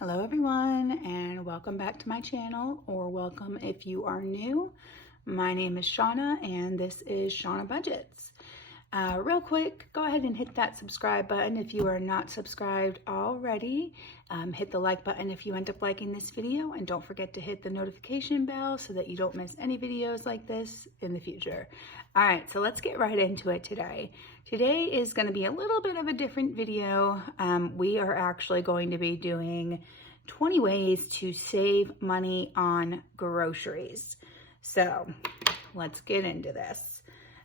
Hello everyone, and welcome back to my channel, or welcome if you are new. My name is Shauna and this is Shauna Budgets. Real quick, go ahead and hit that subscribe button if you are not subscribed already. Hit the like button if you end up liking this video, and don't forget to hit the notification bell so that you don't miss any videos like this in the future. All right, so let's get right into it today. Today is going to be a little bit of a different video. We are actually going to be doing 20 ways to save money on groceries. So let's get into this.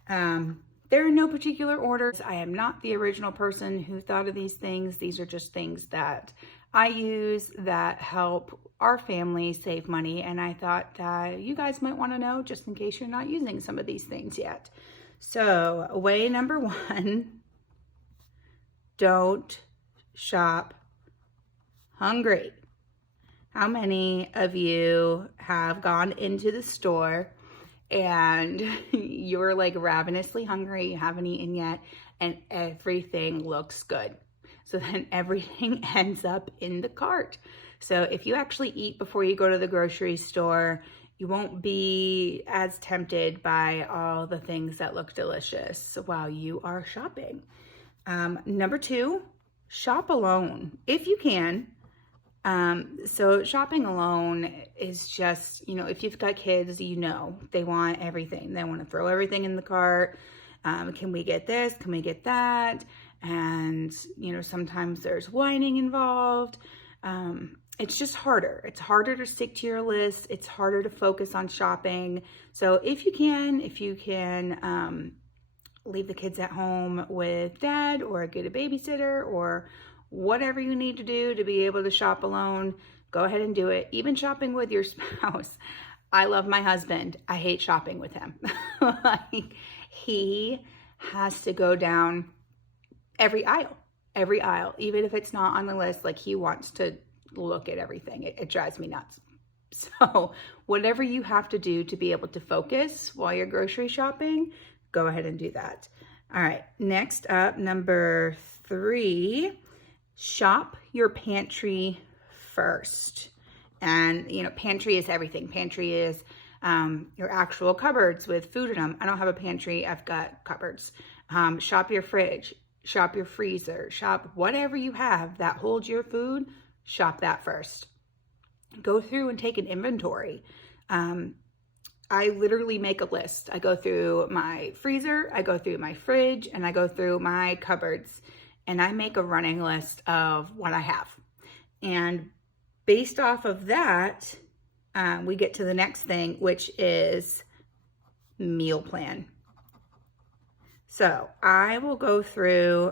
There are no particular orders. I am not the original person who thought of these things. These are just things that I use that help our family save money. And I thought that you guys might want to know just in case you're not using some of these things yet. So way number one, don't shop hungry. How many of you have gone into the store and you're like ravenously hungry, you haven't eaten yet, and everything looks good? So then everything ends up in the cart. So if you actually eat before you go to the grocery store, you won't be as tempted by all the things that look delicious while you are shopping. Number two, shop alone if you can. So shopping alone is just, if you've got kids, they want everything. They want to throw everything in the cart. Can we get this? Can we get that? And, sometimes there's whining involved. It's just harder. It's harder to stick to your list. It's harder to focus on shopping. So if you can leave the kids at home with dad, or get a babysitter, or whatever you need to do to be able to shop alone, go ahead and do it. Even shopping with your spouse. I love my husband. I hate shopping with him. Like, he has to go down every aisle, even if it's not on the list. Like, he wants to look at everything. It drives me nuts. So whatever you have to do to be able to focus while you're grocery shopping, go ahead and do that. All right, next up, number three, shop your pantry first. And pantry is everything. Pantry is your actual cupboards with food in them. I don't have a pantry, I've got cupboards. Shop your fridge, shop your freezer, shop whatever you have that holds your food. Shop that first. Go through and take an inventory. I literally make a list. I go through my freezer, I go through my fridge, and I go through my cupboards, and I make a running list of what I have. And based off of that, we get to the next thing, which is meal plan. So I will go through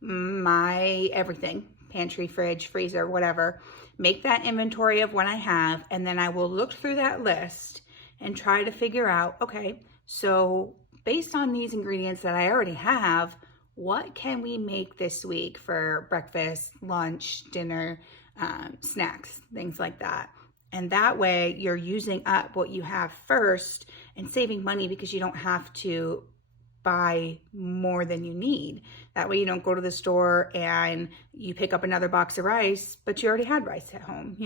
my everything, pantry, fridge, freezer, whatever, make that inventory of what I have, and then I will look through that list and try to figure out, okay, so based on these ingredients that I already have, what can we make this week for breakfast, lunch, dinner, snacks, things like that. And that way you're using up what you have first and saving money, because you don't have to buy more than you need. That way you don't go to the store and you pick up another box of rice, but you already had rice at home,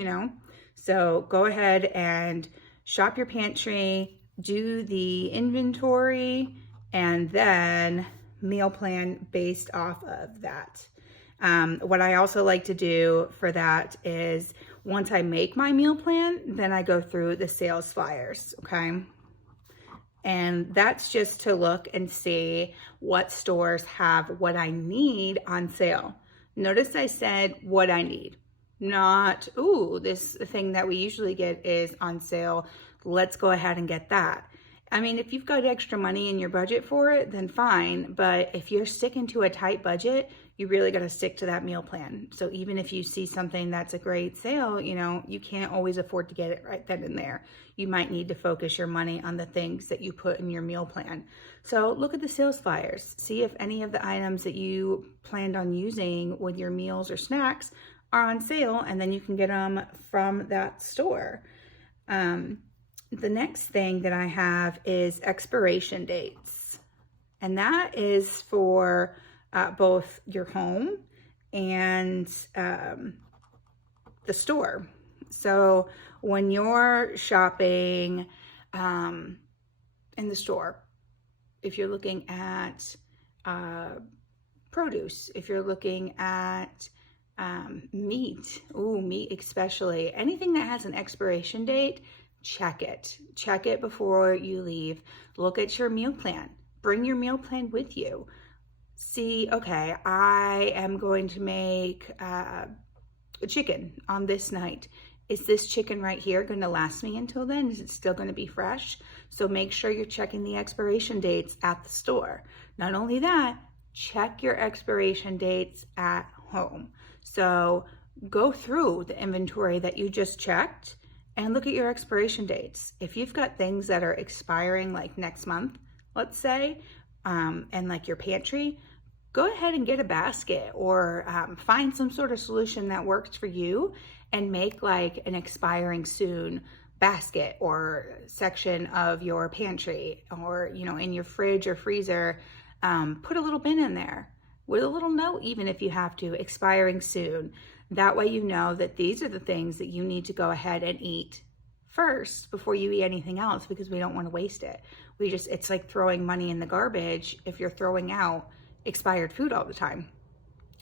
So go ahead and shop your pantry, do the inventory, and then meal plan based off of that. What I also like to do for that is, once I make my meal plan, then I go through the sales flyers, okay? And that's just to look and see what stores have what I need on sale. Notice I said what I need, not, ooh, this thing that we usually get is on sale, let's go ahead and get that. I mean, if you've got extra money in your budget for it, then fine. But if you're sticking to a tight budget, you really got to stick to that meal plan. So even if you see something that's a great sale, you can't always afford to get it right then and there. You might need to focus your money on the things that you put in your meal plan. So look at the sales flyers. See if any of the items that you planned on using with your meals or snacks are on sale, and then you can get them from that store. The next thing that I have is expiration dates. And that is for both your home and the store. So when you're shopping in the store, if you're looking at produce, if you're looking at meat, meat especially, anything that has an expiration date, check it. Check it before you leave. Look at your meal plan. Bring your meal plan with you. See, okay, I am going to make chicken on this night. Is this chicken right here going to last me until then? Is it still going to be fresh? So make sure you're checking the expiration dates at the store. Not only that, check your expiration dates at home. So go through the inventory that you just checked and look at your expiration dates. If you've got things that are expiring like next month, let's say, and like your pantry, go ahead and get a basket or find some sort of solution that works for you and make like an expiring soon basket or section of your pantry, or, you know, in your fridge or freezer, put a little bin in there with a little note, even if you have to, expiring soon. That way you know that these are the things that you need to go ahead and eat first before you eat anything else, because we don't want to waste it. It's like throwing money in the garbage if you're throwing out expired food all the time.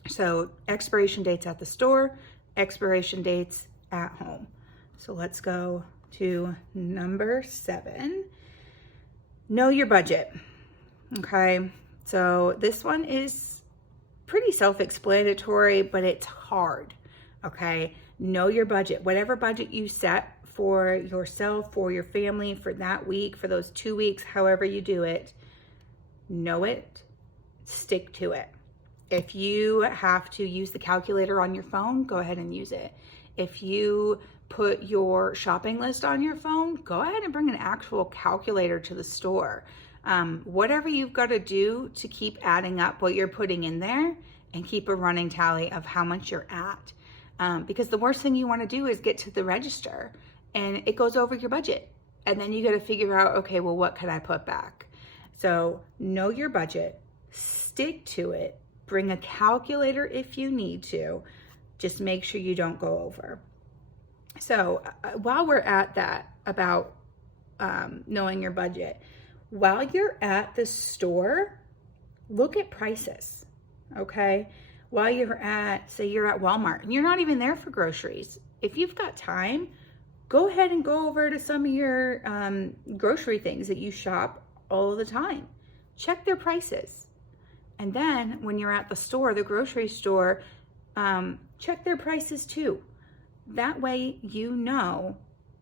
So expiration dates at the store, expiration dates at home. So let's go to number 7. Know your budget. Okay, so this one is pretty self-explanatory, but it's hard. Okay, know your budget. Whatever budget you set for yourself, for your family, for that week, for those 2 weeks, however you do it, know it, stick to it. If you have to use the calculator on your phone, go ahead and use it. If you put your shopping list on your phone, go ahead and bring an actual calculator to the store. Whatever you've got to do to keep adding up what you're putting in there and keep a running tally of how much you're at. Because the worst thing you want to do is get to the register and it goes over your budget. And then you got to figure out, okay, well, what could I put back? So know your budget, stick to it, bring a calculator if you need to, just make sure you don't go over. So while we're at that about knowing your budget, while you're at the store, look at prices, okay? While you're at, say you're at Walmart and you're not even there for groceries, if you've got time, go ahead and go over to some of your grocery things that you shop all the time. Check their prices. And then when you're at the store, the grocery store, check their prices too. That way you know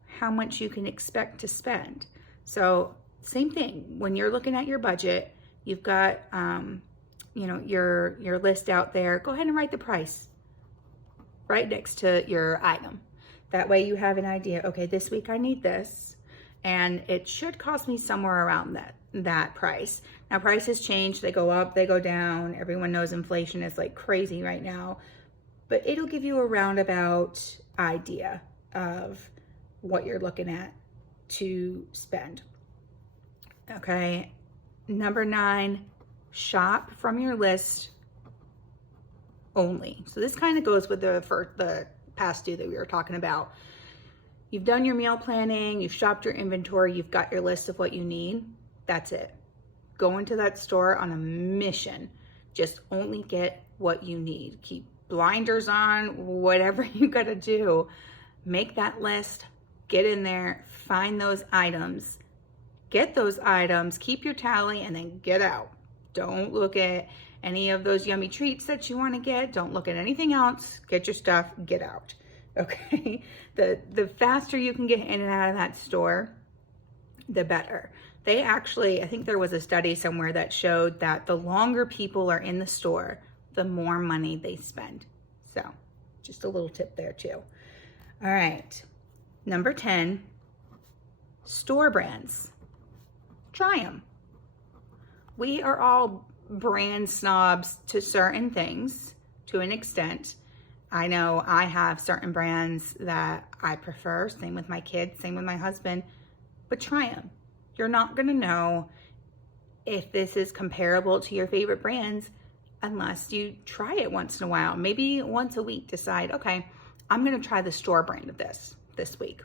how much you can expect to spend. So same thing, when you're looking at your budget, you've got your list out there, go ahead and write the price right next to your item. That way you have an idea, okay, this week I need this, and it should cost me somewhere around that price. Now prices change, they go up, they go down. Everyone knows inflation is like crazy right now, but it'll give you a roundabout idea of what you're looking at to spend. Okay, number 9, shop from your list only. So this kind of goes with the past 2 that we were talking about. You've done your meal planning, you've shopped your inventory, you've got your list of what you need. That's it. Go into that store on a mission. Just only get what you need. Keep blinders on, whatever you got to do. Make that list, get in there, find those items, get those items, keep your tally, and then get out. Don't look at any of those yummy treats that you want to get. Don't look at anything else. Get your stuff, get out. Okay? The faster you can get in and out of that store, the better. They actually, I think there was a study somewhere that showed that the longer people are in the store, the more money they spend. So just a little tip there too. All right, number 10, store brands. Try them. We are all brand snobs to certain things to an extent. I know I have certain brands that I prefer, same with my kids, same with my husband, but try them. You're not gonna know if this is comparable to your favorite brands unless you try it once in a while. Maybe once a week decide, okay, I'm going to try the store brand of this week.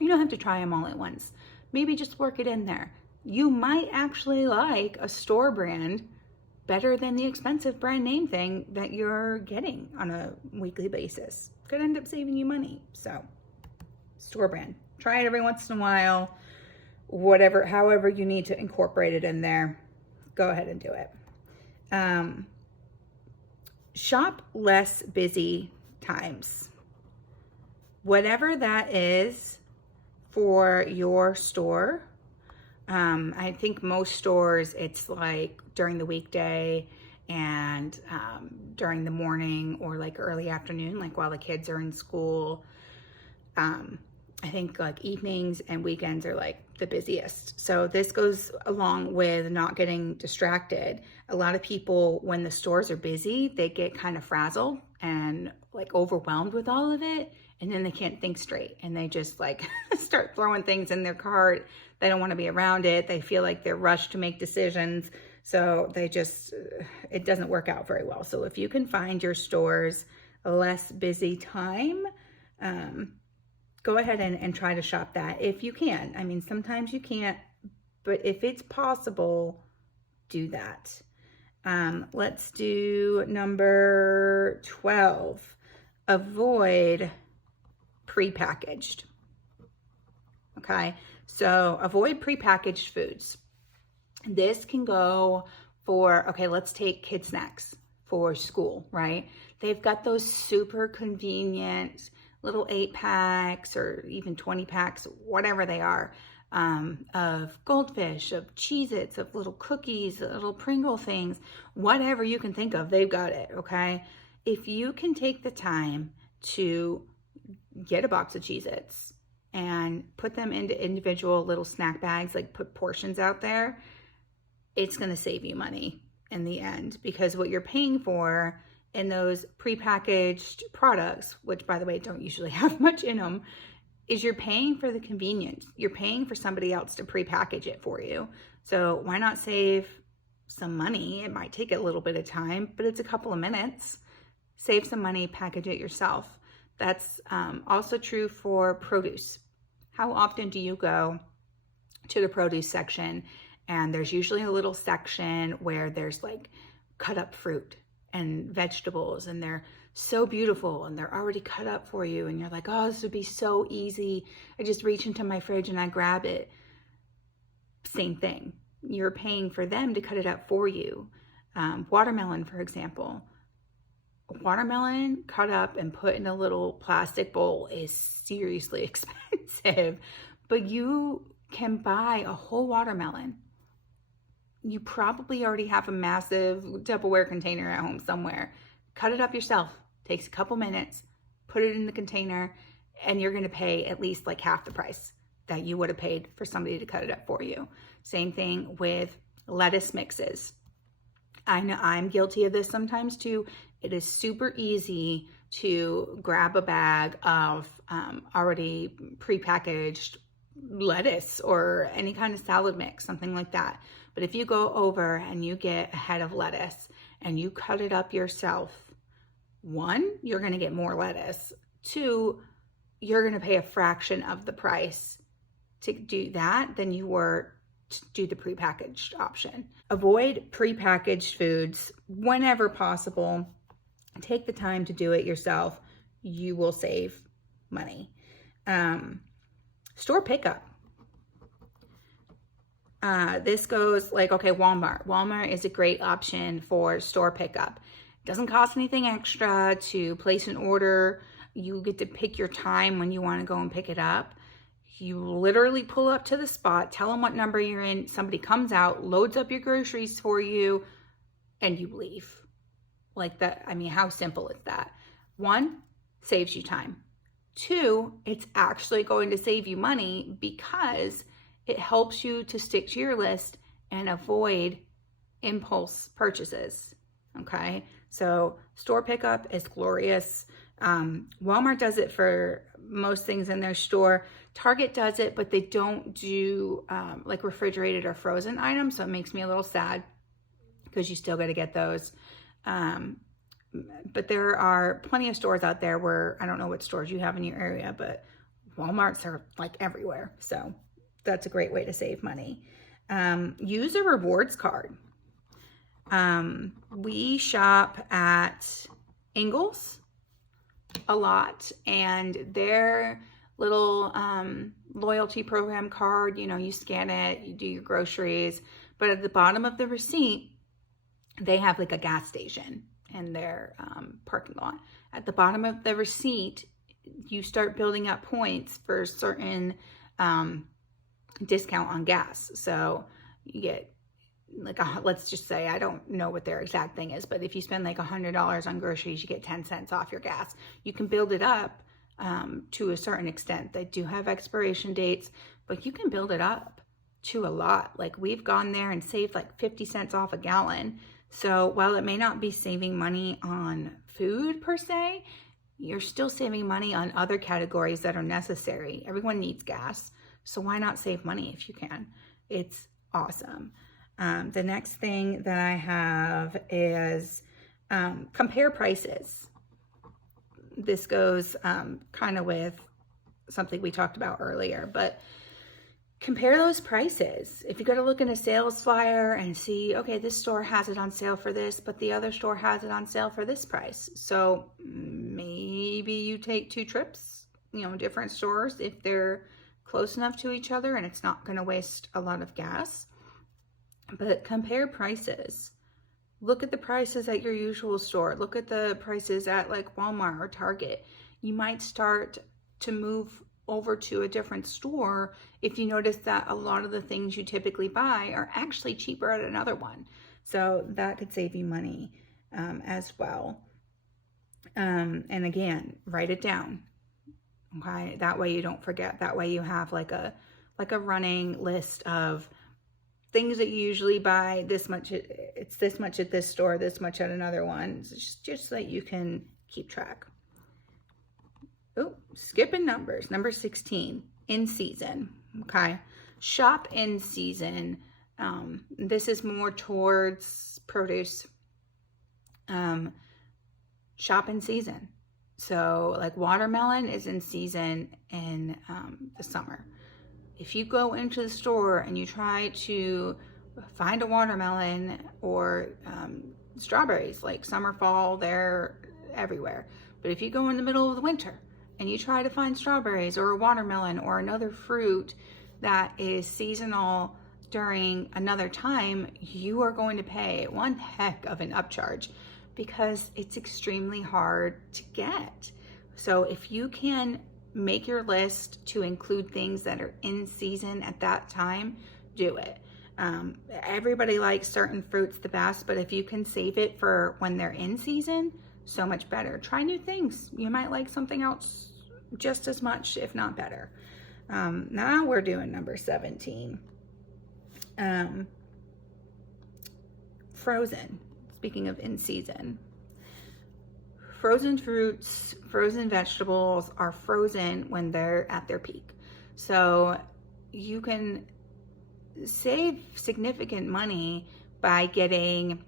You don't have to try them all at once. Maybe just work it in there. You might actually like a store brand better than the expensive brand name thing that you're getting on a weekly basis. Could end up saving you money. So, store brand. Try it every once in a while. Whatever, however you need to incorporate it in there, go ahead and do it. Shop less busy times. Whatever that is for your store. I think most stores, it's like during the weekday and during the morning or like early afternoon, like while the kids are in school. I think like evenings and weekends are like the busiest. So this goes along with not getting distracted. A lot of people, when the stores are busy, they get kind of frazzled and like overwhelmed with all of it. And then they can't think straight and they just like start throwing things in their cart. They don't want to be around it. They feel like they're rushed to make decisions. So they just, it doesn't work out very well. So if you can find your stores a less busy time, go ahead and try to shop that if you can. I mean, sometimes you can't, but if it's possible, do that. Let's do number 12. Avoid prepackaged. Okay, so avoid prepackaged foods. This can go for, okay, let's take kid snacks for school, right? They've got those super convenient little 8-packs or even 20-packs, whatever they are, of Goldfish, of Cheez-Its, of little cookies, little Pringle things, whatever you can think of, they've got it, okay? If you can take the time to get a box of Cheez-Its and put them into individual little snack bags, like put portions out there, it's gonna save you money in the end, because what you're paying for in those prepackaged products, which by the way don't usually have much in them, is you're paying for the convenience. You're paying for somebody else to prepackage it for you. So why not save some money? It might take a little bit of time, but it's a couple of minutes. Save some money, package it yourself. That's also true for produce. How often do you go to the produce section and there's usually a little section where there's like cut up fruit and vegetables, and they're so beautiful and they're already cut up for you, and you're like, oh, this would be so easy. I just reach into my fridge and I grab it. Same thing. You're paying for them to cut it up for you. Watermelon, for example. Watermelon cut up and put in a little plastic bowl is seriously expensive, but you can buy a whole watermelon. You probably already have a massive Tupperware container at home somewhere. Cut it up yourself. Takes a couple minutes. Put it in the container, and you're going to pay at least like half the price that you would have paid for somebody to cut it up for you. Same thing with lettuce mixes. I know I'm guilty of this sometimes too. It is super easy to grab a bag of already prepackaged lettuce or any kind of salad mix, something like that. But if you go over and you get a head of lettuce and you cut it up yourself, 1, you're going to get more lettuce. 2, you're going to pay a fraction of the price to do that than you were to do the prepackaged option. Avoid prepackaged foods whenever possible. Take the time to do it yourself. You will save money. Store pickup. This goes like, okay, Walmart. Walmart is a great option for store pickup. It doesn't cost anything extra to place an order. You get to pick your time when you want to go and pick it up. You literally pull up to the spot, tell them what number you're in. Somebody comes out, loads up your groceries for you, and you leave. Like that. I mean, how simple is that? 1, saves you time. 2, it's actually going to save you money because it helps you to stick to your list and avoid impulse purchases. Okay, so store pickup is glorious. Walmart does it for most things in their store. Target does it, but they don't do like refrigerated or frozen items, so it makes me a little sad because you still got to get those. But there are plenty of stores out there where, I don't know what stores you have in your area, but Walmarts are like everywhere. So that's a great way to save money. Use a rewards card. We shop at Ingles a lot, and their little loyalty program card, you know, you scan it, you do your groceries, but at the bottom of the receipt, they have like a gas station in their parking lot. At the bottom of the receipt, you start building up points for certain discount on gas. So you get like let's just say, I don't know what their exact thing is, but if you spend like $100 on groceries, you get 10 cents off your gas. You can build it up to a certain extent. They do have expiration dates, but you can build it up to a lot. Like we've gone there and saved like 50 cents off a gallon. So while it may not be saving money on food per se, you're still saving money on other categories that are necessary. Everyone needs gas, so why not save money if you can? It's awesome. The next thing that I have is compare prices. This goes kind of with something we talked about earlier, but compare those prices. If you go to look in a sales flyer and see, okay, this store has it on sale for this, but the other store has it on sale for this price. So maybe you take 2 trips, you know, different stores if they're close enough to each other and it's not going to waste a lot of gas. But compare prices. Look at the prices at your usual store. Look at the prices at like Walmart or Target. You might start to move over to a different store if you notice that a lot of the things you typically buy are actually cheaper at another one. So that could save you money as well. And again, write it down. Okay, that way you don't forget. That way you have like a running list of things that you usually buy. This much, it's this much at this store, this much at another one. It's just so that you can keep track. Oh, skipping numbers. Number 16, in season. Okay, shop in season. This is more towards produce. Shop in season. So like watermelon is in season in the summer. If you go into the store and you try to find a watermelon or strawberries, like summer, fall, they're everywhere. But if you go in the middle of the winter and you try to find strawberries or a watermelon or another fruit that is seasonal during another time, you are going to pay one heck of an upcharge because it's extremely hard to get. So if you can make your list to include things that are in season at that time, do it. Everybody likes certain fruits the best, but if you can save it for when they're in season, so much better. Try new things. You might like something else just as much, if not better. Now we're doing number 17. Frozen. Speaking of in season. Frozen fruits, frozen vegetables are frozen when they're at their peak. So you can save significant money by getting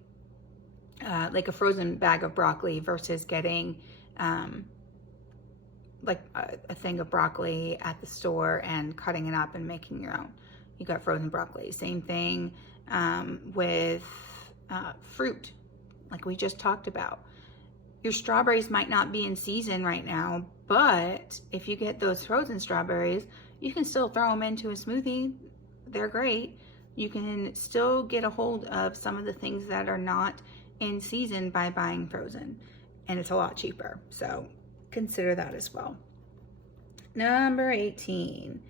like a frozen bag of broccoli versus getting like a thing of broccoli at the store and cutting it up and making your own. You got frozen broccoli. Same thing with fruit, like we just talked about. Your strawberries might not be in season right now, but if you get those frozen strawberries, you can still throw them into a smoothie. They're great. You can still get a hold of some of the things that are not in season by buying frozen, and it's a lot cheaper. So consider that as well. Number 18,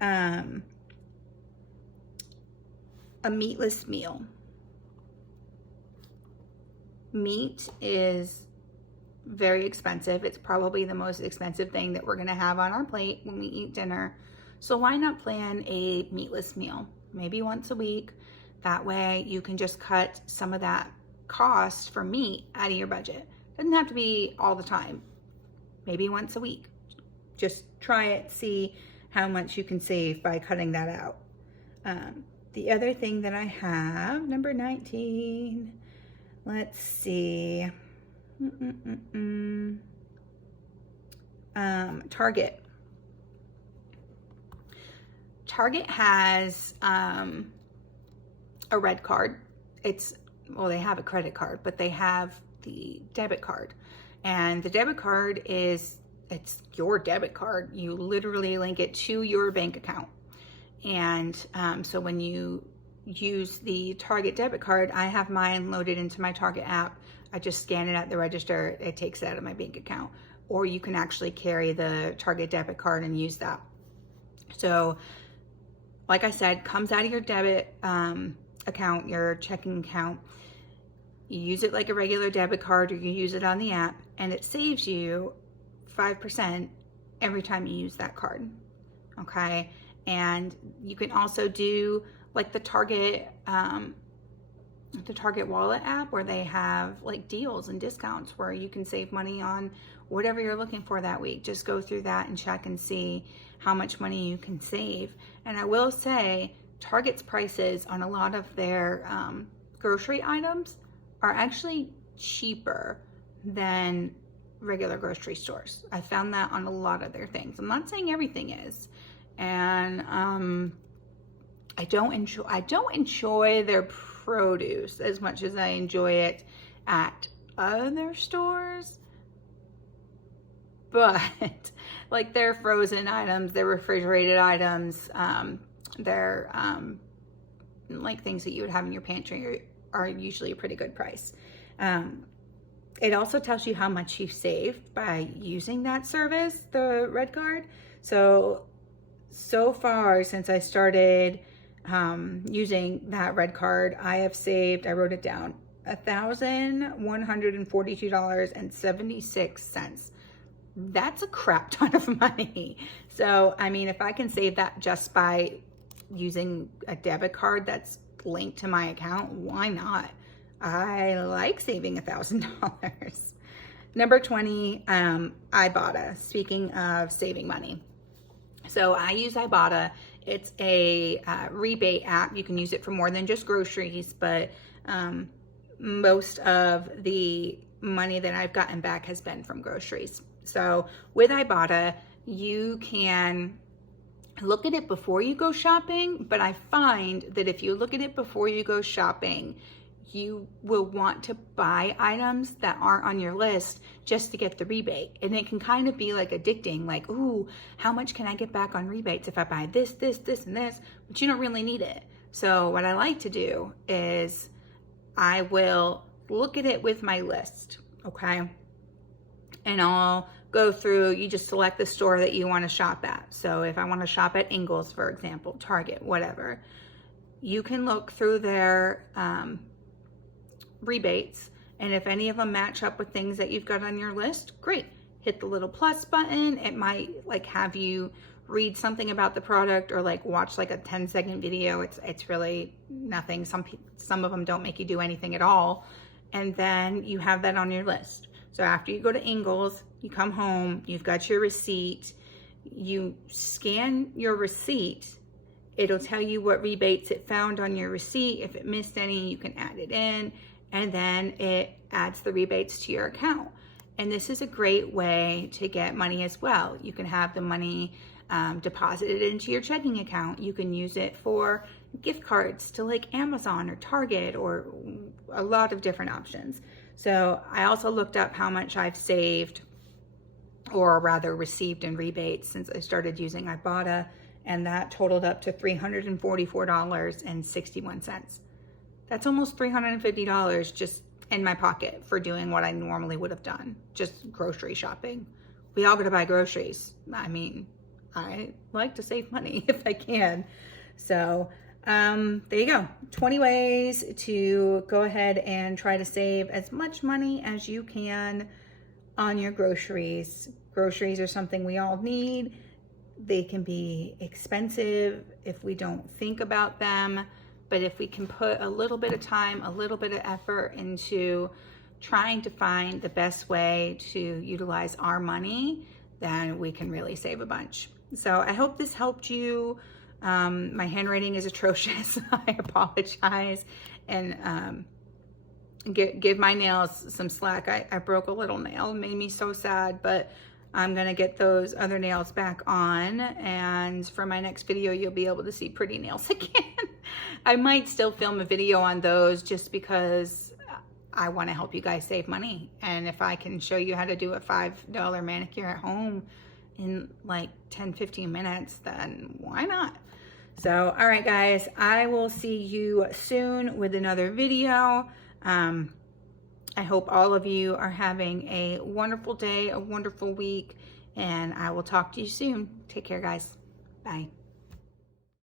a meatless meal. Meat is very expensive. It's probably the most expensive thing that we're going to have on our plate when we eat dinner. So why not plan a meatless meal? Maybe once a week. That way you can just cut some of that cost for meat out of your budget. Doesn't have to be all the time. Maybe once a week. Just try it, see how much you can save by cutting that out. The other thing that I have, number 19, let's see. Target. Target has a red card. Well, they have a credit card, but they have the debit card. And the debit card it's your debit card. You literally link it to your bank account. And so when you use the Target debit card, I have mine loaded into my Target app. I just scan it at the register. It takes it out of my bank account. Or you can actually carry the Target debit card and use that. So like I said, comes out of your debit account, your checking account. You use it like a regular debit card, or you use it on the app, and it saves you 5% every time you use that card. Okay, and you can also do like the Target wallet app, where they have like deals and discounts where you can save money on whatever you're looking for that week. Just go through that and check and see how much money you can save. And I will say, Target's prices on a lot of their grocery items are actually cheaper than regular grocery stores. I found that on a lot of their things. I'm not saying everything is. And I don't enjoy their produce as much as I enjoy it at other stores. But like their frozen items, their refrigerated items, their like things that you would have in your pantry are usually a pretty good price. It also tells you how much you've saved by using that service, the Red Card. So far since I started using that Red Card, I have saved, I wrote it down, $1,142.76. That's a crap ton of money. So, I mean, if I can save that just by using a debit card that's linked to my account, why not? I like saving $1,000. Number 20, Ibotta. Speaking of saving money. So I use Ibotta. It's a rebate app. You can use it for more than just groceries, but most of the money that I've gotten back has been from groceries. So with Ibotta, you can look at it before you go shopping, but I find that if you look at it before you go shopping, you will want to buy items that aren't on your list just to get the rebate. And it can kind of be like addicting, like, ooh, how much can I get back on rebates if I buy this, this, this, and this, but you don't really need it. So what I like to do is I will look at it with my list, okay? And I'll go through, you just select the store that you want to shop at. So if I want to shop at Ingles, for example, Target, whatever, you can look through their rebates, and if any of them match up with things that you've got on your list, great. Hit the little plus button. It might like have you read something about the product or like watch like a 10-second video. It's really nothing. Some of them don't make you do anything at all. And then you have that on your list. So after you go to Ingles, you come home, you've got your receipt, you scan your receipt. It'll tell you what rebates it found on your receipt. If it missed any, you can add it in, and then it adds the rebates to your account. And this is a great way to get money as well. You can have the money deposited into your checking account. You can use it for gift cards to like Amazon or Target or a lot of different options. So I also looked up how much I've saved, or rather received in rebates since I started using Ibotta, and that totaled up to $344.61. That's almost $350 just in my pocket for doing what I normally would have done, just grocery shopping. We all gotta buy groceries. I mean, I like to save money if I can. So there you go. 20 ways to go ahead and try to save as much money as you can on your groceries. Groceries are something we all need. They can be expensive if we don't think about them, but if we can put a little bit of time, a little bit of effort into trying to find the best way to utilize our money, then we can really save a bunch. So I hope this helped you. My handwriting is atrocious. I apologize. And give my nails some slack. I broke a little nail. It made me so sad, but I'm gonna get those other nails back on, and for my next video you'll be able to see pretty nails again. I might still film a video on those just because I want to help you guys save money, and if I can show you how to do a $5 manicure at home in like 10-15 minutes, then why not? So all right guys, I will see you soon with another video. I hope all of you are having a wonderful day, a wonderful week, and I will talk to you soon. Take care, guys. Bye.